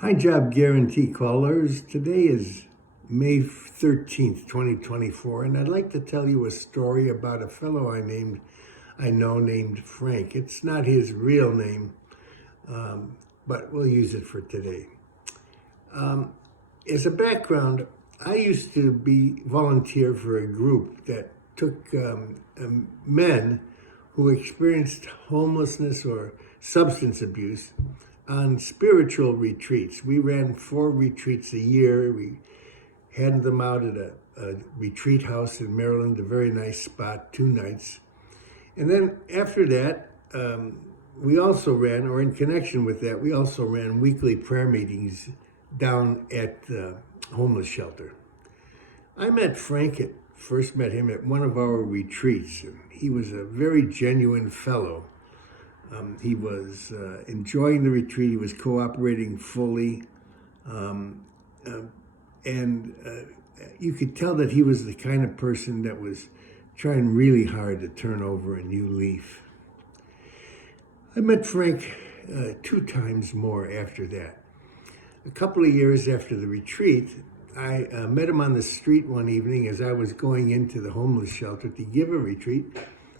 Hi, Job Guarantee callers. Today is May 13th, 2024, and I'd like to tell you a story about a fellow I know named Frank. It's not his real name, but we'll use it for today. As a background, I used to be volunteer for a group that took men who experienced homelessness or substance abuse on spiritual retreats. We ran 4 retreats a year. We had them out at a retreat house in Maryland, a very nice spot, 2 nights. And then after that, we also ran, or in connection with that, we also ran weekly prayer meetings down at the homeless shelter. I first met him at one of our retreats. He was a very genuine fellow. He was enjoying the retreat. He was cooperating fully. And you could tell that he was the kind of person that was trying really hard to turn over a new leaf. I met Frank 2 times more after that. A couple of years after the retreat, I met him on the street one evening as I was going into the homeless shelter to give a retreat.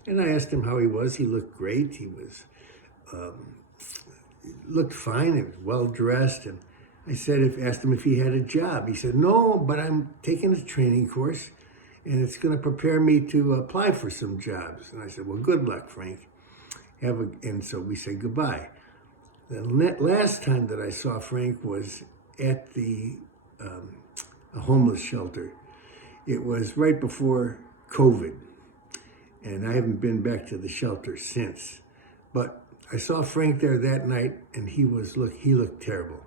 And I asked him how he was. He looked great. He was looked fine. He was well dressed. And I asked him if he had a job. He said, "No, but I'm taking a training course, and it's going to prepare me to apply for some jobs." And I said, "Well, good luck, Frank." And so we said goodbye. The last time that I saw Frank was at a homeless shelter. It was right before COVID, and I haven't been back to the shelter since. But I saw Frank there that night, and he looked terrible.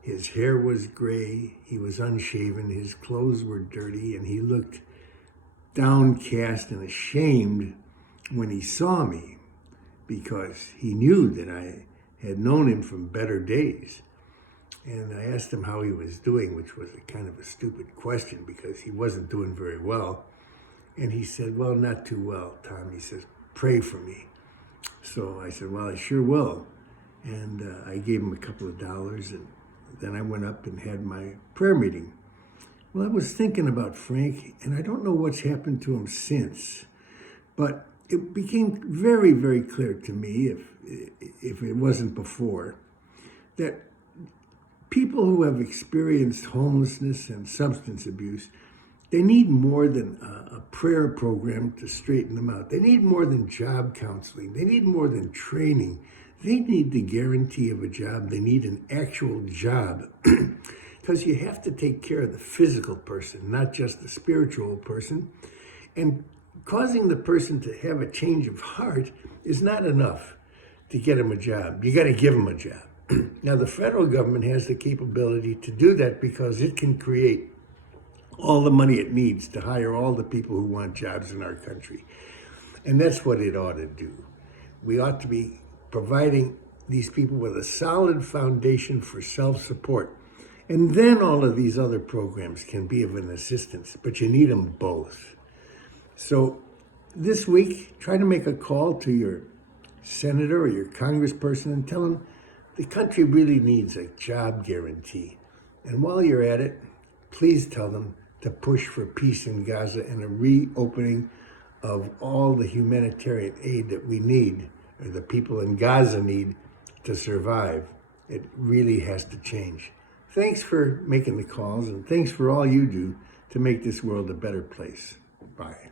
His hair was gray, he was unshaven, his clothes were dirty, and he looked downcast and ashamed when he saw me, because he knew that I had known him from better days. And I asked him how he was doing, which was a kind of a stupid question because he wasn't doing very well. And he said, "Well, not too well, Tom." He says, "Pray for me." So I said, "Well, I sure will." And I gave him a couple of dollars, and then I went up and had my prayer meeting. Well, I was thinking about Frank, and I don't know what's happened to him since, but it became very, very clear to me, if it wasn't before, that people who have experienced homelessness and substance abuse, they need more than a prayer program to straighten them out. They need more than job counseling. They need more than training. They need the guarantee of a job. They need an actual job, because you have to take care of the physical person, not just the spiritual person. And causing the person to have a change of heart is not enough to get him a job. You got to give him a job. Now, the federal government has the capability to do that because it can create all the money it needs to hire all the people who want jobs in our country. And that's what it ought to do. We ought to be providing these people with a solid foundation for self-support. And then all of these other programs can be of an assistance, but you need them both. So this week, try to make a call to your senator or your congressperson and tell them the country really needs a job guarantee. And while you're at it, please tell them to push for peace in Gaza and a reopening of all the humanitarian aid that we need, or the people in Gaza need, to survive. It really has to change. Thanks for making the calls, and thanks for all you do to make this world a better place. Bye.